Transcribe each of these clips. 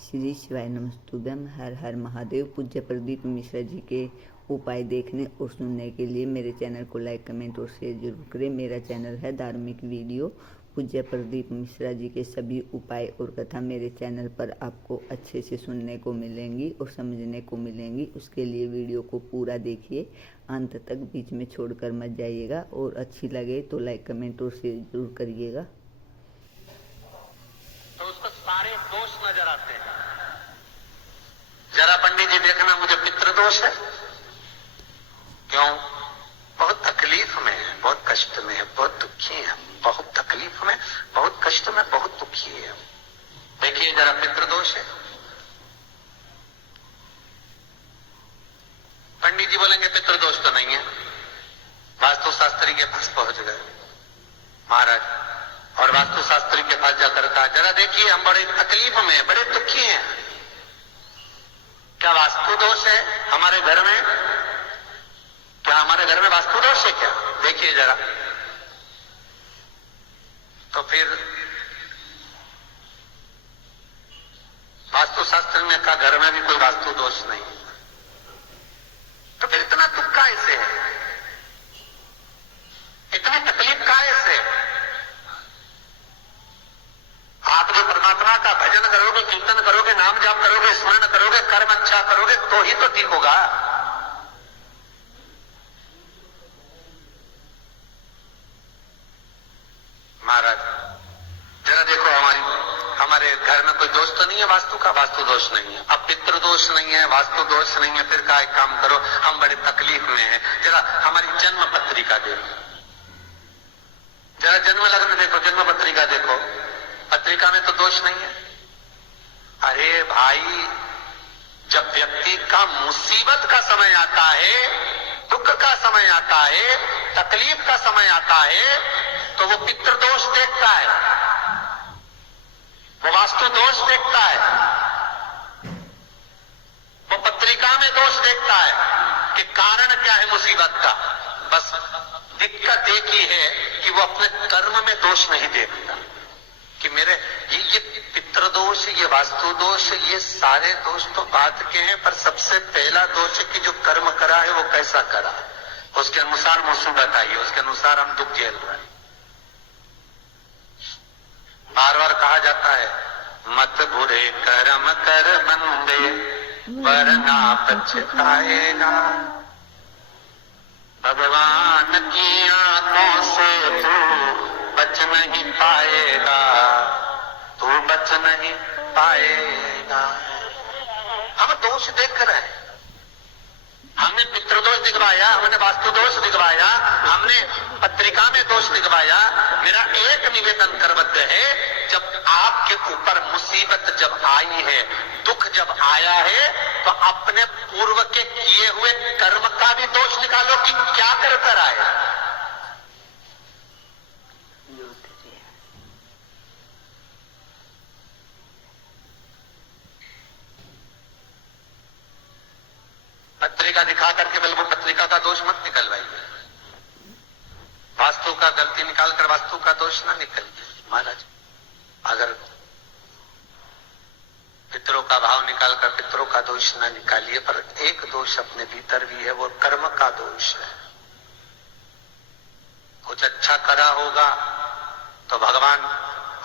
श्री शिवाय नमस्तुभ्यम। हर हर महादेव। पूज्य प्रदीप मिश्रा जी के उपाय देखने और सुनने के लिए मेरे चैनल को लाइक कमेंट और शेयर जरूर करें। मेरा चैनल है धार्मिक वीडियो। पूज्य प्रदीप मिश्रा जी के सभी उपाय और कथा मेरे चैनल पर आपको अच्छे से सुनने को मिलेंगी और समझने को मिलेंगी। उसके लिए वीडियो को पूरा देखिए, अंत तक बीच में छोड़कर मत जाइएगा। और अच्छी लगे तो लाइक कमेंट और शेयर जरूर करिएगा। तो उसको सारे दोष नजर आते हैं। जरा पंडित जी देखना, मुझे पितृदोष है। क्यों? बहुत तकलीफ में है, बहुत कष्ट में है, बहुत दुखी है, बहुत तकलीफ में, बहुत कष्ट में, बहुत दुखी है। देखिए जरा, पितृदोष है। पंडित जी बोलेंगे पितृदोष तो नहीं है। वास्तु शास्त्री के पास पहुंच गए महाराज, और वास्तु शास्त्री के पास जाकर कहा, जरा देखिए हम बड़े तकलीफ में, बड़े दुखी हैं, क्या वास्तु दोष है हमारे घर में? क्या हमारे घर में वास्तु दोष है क्या? देखिए जरा। तो फिर वास्तु शास्त्री ने कहा, घर में भी कोई वास्तु दोष नहीं। तो फिर इतना दुख कैसे है, इतनी तकलीफ कैसे? आप जो परमात्मा का भजन करोगे, कीर्तन करोगे, नाम जाप करोगे, स्मरण करोगे, कर्म अच्छा करोगे तो ही तो ठीक होगा। महाराज जरा देखो, हमारे घर में कोई दोष तो नहीं है वास्तु का? वास्तु दोष नहीं है। अब पितृ दोष नहीं है, वास्तु दोष नहीं है, फिर का एक काम करो, हम बड़े तकलीफ में हैं, जरा हमारी जन्म पत्रिका देखो, जरा जन्म लग्न देखो, जन्म पत्रिका देखो। पत्रिका में तो दोष नहीं है। अरे भाई, जब व्यक्ति का मुसीबत का समय आता है, दुख का समय आता है, तकलीफ का समय आता है, तो वो पितृदोष देखता है, वो वास्तु दोष देखता है, वो पत्रिका में दोष देखता है कि कारण क्या है मुसीबत का। बस दिक्कत एक ही है कि वो अपने कर्म में दोष नहीं देखता कि मेरे ये पितृदोष, ये वास्तु दोष, ये सारे दोष तो बात के हैं, पर सबसे पहला दोष है कि जो कर्म करा है वो कैसा करा, उसके अनुसार मुसीबत आई है, उसके अनुसार हम दुख झेल रहे हैं। बार बार कहा जाता है, मत बुरे कर्म कर बंदे वरना पछताएगा, भगवान की आंखों से तू बच नहीं पाएगा, तू बच नहीं पाएगा। हम दोष देख रहे हैं, हमने पितृदोष दिखवाया, हमने वास्तु दोष दिखवाया, हमने पत्रिका में दोष दिखवाया। मेरा एक निवेदन करवद्य है, जब आपके ऊपर मुसीबत जब आई है, दुख जब आया है, तो अपने पूर्व के किए हुए कर्म का भी दोष निकालो कि क्या कर आए। पत्रिका दिखा करके बिल्कुल पत्रिका का दोष मत निकलवाइए, वास्तु का गलती निकालकर वास्तु का दोष ना निकलिए। महाराज अगर पितरों का भाव निकालकर पितरों का दोष ना निकालिए, पर एक दोष अपने भीतर भी है, वो कर्म का दोष है। कुछ अच्छा करा होगा तो भगवान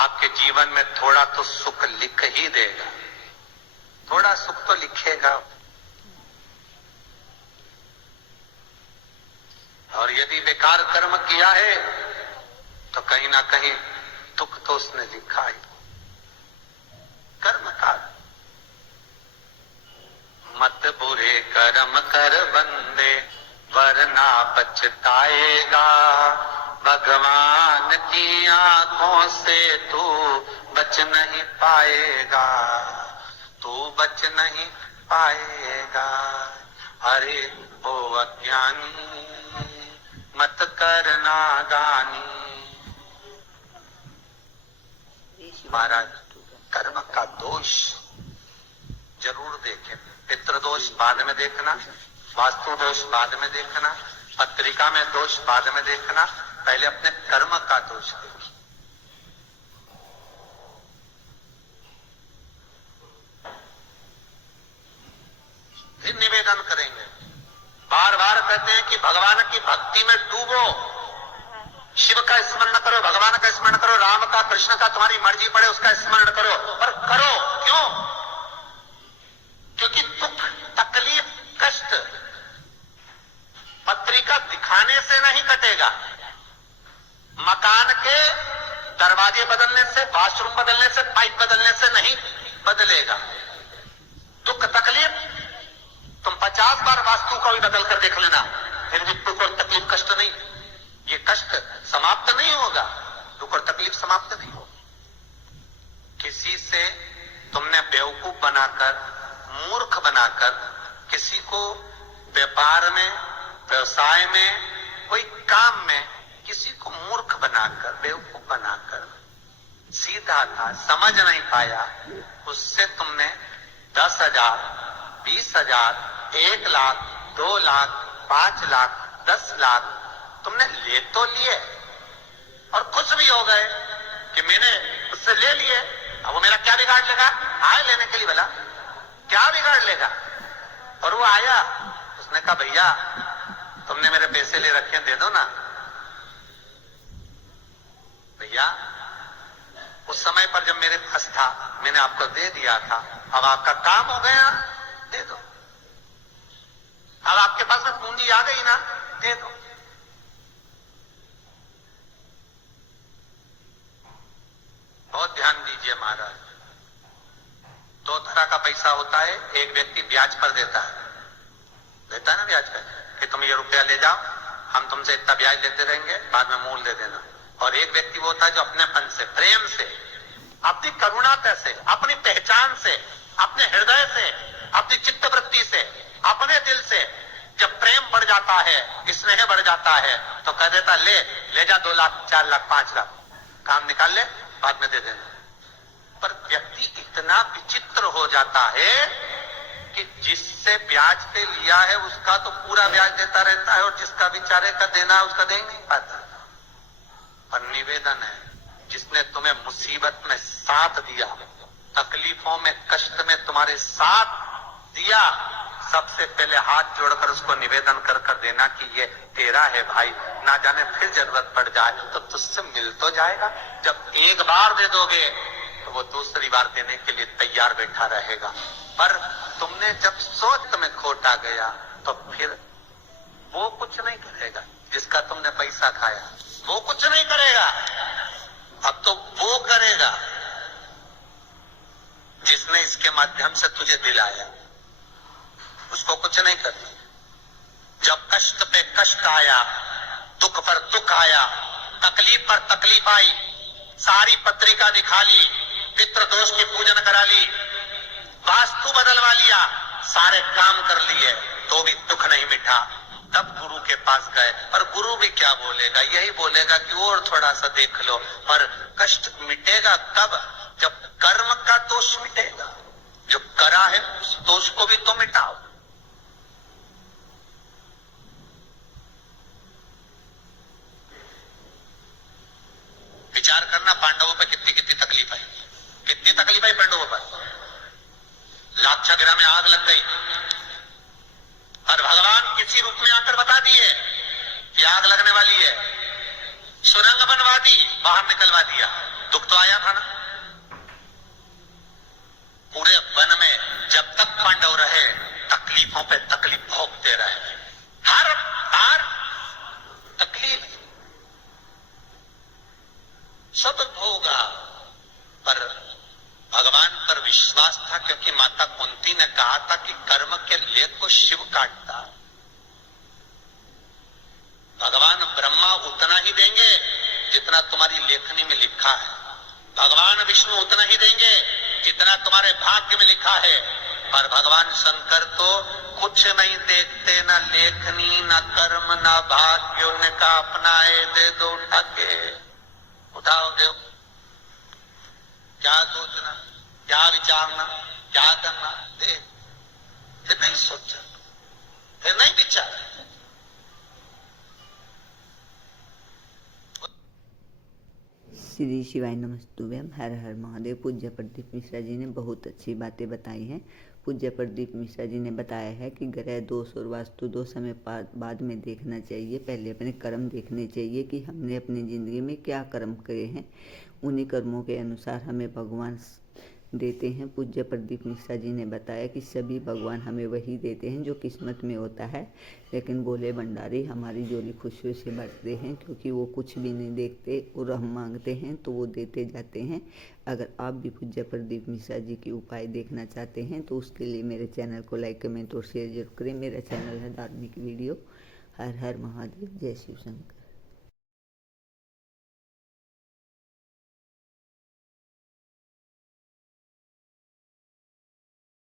आपके जीवन में थोड़ा तो सुख लिख ही देगा, थोड़ा सुख तो लिखेगा। और यदि बेकार कर्म किया है तो कहीं ना कहीं दुख तो उसने लिखा ही। कर्म का मत बुरे कर्म कर बंदे वरना पछताएगा, भगवान की आंखों से तू बच नहीं पाएगा, तू बच नहीं पाएगा। अरे ओ अज्ञानी मत करना दानी। महाराज कर्म का दोष जरूर देखें, पितृदोष बाद में देखना, वास्तु दोष बाद में देखना, पत्रिका में दोष बाद में देखना, पहले अपने कर्म का दोष देखिए। फिर निवेदन करेंगे। बार बार कहते हैं कि भगवान की भक्ति में डूबो, शिव का स्मरण करो, भगवान का स्मरण करो, राम का, कृष्ण का, तुम्हारी मर्जी पड़े उसका स्मरण करो, पर करो क्यों? क्योंकि दुख, तकलीफ, कष्ट पत्रिका दिखाने से नहीं कटेगा, मकान के दरवाजे बदलने से, बाथरूम बदलने से, पाइप बदलने से नहीं बदलेगा। दुख तकलीफ तुम 50 बार वास्तु का भी बदल कर देख लेना, फिर भी दुख और तकलीफ, कष्ट नहीं, ये कष्ट समाप्त नहीं होगा, दुख और तकलीफ समाप्त नहीं होगा। किसी से तुमने बेवकूफ बनाकर, मूर्ख बनाकर, किसी को व्यापार में, व्यवसाय में, कोई काम में किसी को मूर्ख बनाकर, बेवकूफ बनाकर, सीधा था, समझ नहीं पाया, उससे तुमने 10,000, 20,000, 1 लाख, 2 लाख, 5 लाख, 10 लाख तुमने ले तो लिए और खुश भी हो गए कि मैंने उससे ले लिए, अब वो मेरा क्या बिगाड़ लेगा? आए लेने के लिए बोला, क्या बिगाड़ लेगा? और वो आया, उसने कहा भैया तुमने मेरे पैसे ले रखे हैं, दे दो ना। भैया उस समय पर जब मेरे पास था मैंने आपको दे दिया था, अब आपका काम हो गया, दे दो। अब आपके पास में पूंजी आ गई ना, दे दो। बहुत ध्यान दीजिए महाराज, 2 तरह का पैसा होता है। एक व्यक्ति ब्याज पर देता है ना ब्याज पर, कि तुम ये रुपया ले जाओ, हम तुमसे इतना ब्याज देते रहेंगे, बाद में मूल दे देना। और एक व्यक्ति वो होता है जो अपनेपन से, प्रेम से, अपनी करुणाता से, अपनी पहचान से, अपने हृदय से, अपनी चित्तवृत्ति से, अपने दिल से जब प्रेम बढ़ जाता है, स्नेह बढ़ जाता है, तो कह देता ले जा 2 लाख, 4 लाख, 5 लाख, काम निकाल ले, बाद में दे देना। पर व्यक्ति इतना विचित्र हो जाता है कि जिससे ब्याज पे लिया है उसका तो पूरा ब्याज देता रहता है, और जिसका बेचारे का देना है उसका दे नहीं पाता। पर निवेदन है, जिसने तुम्हें मुसीबत में साथ दिया, तकलीफों में, कष्ट में तुम्हारे साथ दिया, सबसे पहले हाथ जोड़कर उसको निवेदन कर कर देना कि ये तेरा है भाई, ना जाने फिर जरूरत पड़ जाए तो तुझसे मिल तो जाएगा। जब एक बार दे दोगे तो वो दूसरी बार देने के लिए तैयार बैठा रहेगा। पर तुमने जब सोच में खोट आ गया तो फिर वो कुछ नहीं करेगा, जिसका तुमने पैसा खाया वो कुछ नहीं करेगा, अब तो वो करेगा जिसने इसके माध्यम से तुझे दिलाया, उसको कुछ नहीं करना। जब कष्ट पे कष्ट आया, दुख पर दुख आया, तकलीफ पर तकलीफ आई, सारी पत्रिका दिखा ली, पितृ दोष की पूजन करा ली, वास्तु बदलवा लिया, सारे काम कर लिए, तो भी दुख नहीं मिटा। तब गुरु के पास गए, पर गुरु भी क्या बोलेगा? यही बोलेगा कि और थोड़ा सा देख लो। पर कष्ट मिटेगा कब? जब कर्म का दोष मिटेगा, जो करा है उस दोष को भी तो मिटाओ। विचार करना, पांडवों पर कितनी कितनी तकलीफ आई, कितनी तकलीफ आई पांडवों पर। लाक्षागृह में आग लग गई और भगवान किसी रूप में आकर बता दिए कि आग लगने वाली है, सुरंग बनवा दी, बाहर निकलवा दिया। दुख तो आया था ना। पूरे वन में जब तक पांडव रहे तकलीफों पे तकलीफ भोगते रहे, हर बार तकलीफ सब भोगा, पर भगवान पर विश्वास था, क्योंकि माता कुंती ने कहा था कि कर्म के लेख को शिव काटता। भगवान ब्रह्मा उतना ही देंगे जितना तुम्हारी लेखनी में लिखा है, भगवान विष्णु उतना ही देंगे जितना तुम्हारे भाग्य में लिखा है। पर भगवान शंकर तो कुछ नहीं देखते, न लेखनी, न कर्म, न भाग्य, उनका अपनाए दे दो उठा के। उठाओ देव, क्या सोचना, क्या विचारना, क्या करना, दे। फिर नहीं सोचा, फिर नहीं विचार। श्री शिवाय नमस्तुभ्यम। हर हर महादेव। पूज्य प्रदीप मिश्रा जी ने बहुत अच्छी बातें बताई हैं। पूज्य प्रदीप मिश्रा जी ने बताया है कि ग्रह दोष और वास्तु दोष हमें बाद में देखना चाहिए। पहले अपने कर्म देखने चाहिए कि हमने अपनी ज़िंदगी में क्या कर्म करे हैं, उन्हीं कर्मों के अनुसार हमें भगवान देते हैं। पूज्य प्रदीप मिश्रा जी ने बताया कि सभी भगवान हमें वही देते हैं जो किस्मत में होता है, लेकिन भोले भंडारी हमारी झोली खुशियों से भरते हैं, क्योंकि वो कुछ भी नहीं देखते और हम मांगते हैं तो वो देते जाते हैं। अगर आप भी पूज्य प्रदीप मिश्रा जी की उपाय देखना चाहते हैं तो उसके लिए मेरे चैनल को लाइक, कमेंट और शेयर जरूर करें। मेरा चैनल है धार्मिक वीडियो। हर हर महादेव। जय शिव शंकर।